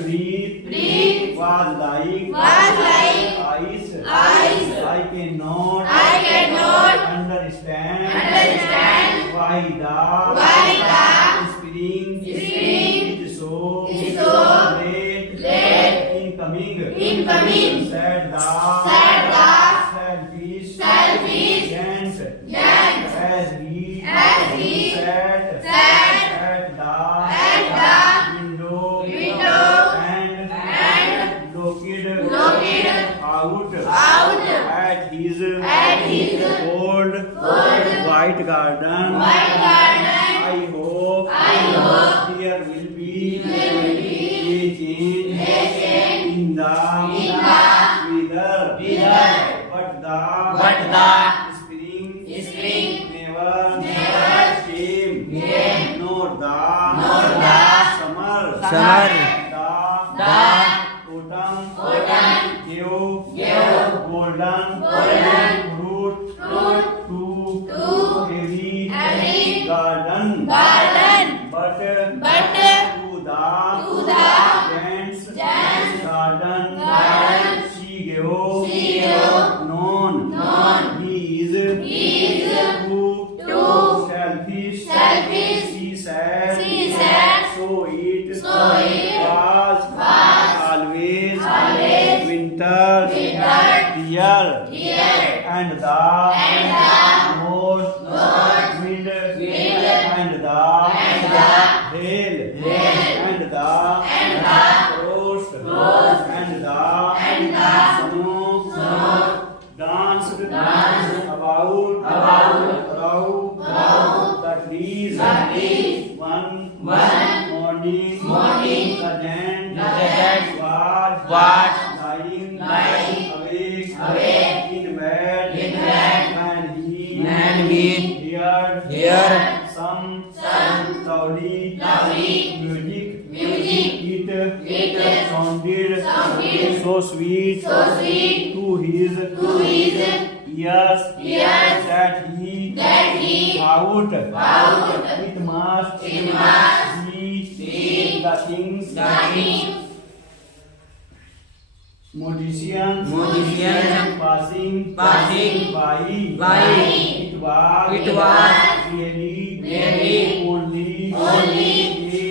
Breathe. Was like. Eyes. I cannot. Understand. Why the spring is so late. Incoming. Said the selfish gent. As he sat at the window and looked out at his old white garden. I hope there will be a change in the weather, but the spring never came, nor the summer. The autumn gave golden fruit to every garden. But to the gents' garden she gave none. He is too selfish. She said, so it was always winter here, and the north wind, and the hail, and the frost, and the snow danced about the trees. One morning, the giant was lying awake in bed, and he heard some lovely music. It sounded so sweet to his ears that he thought it must be the king's musician passing by. It was really only a little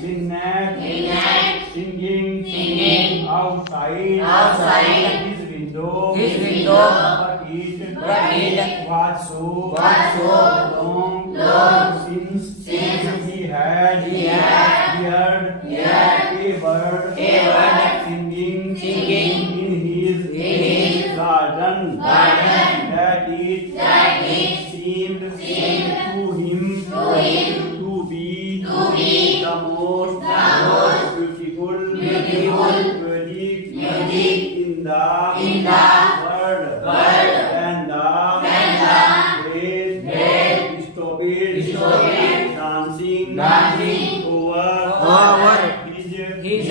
midnight singing outside his window. But it was so long since he had heard a bird singing in his garden, that it seemed to him to be the most beautiful music in the world. And the great stopped dancing over his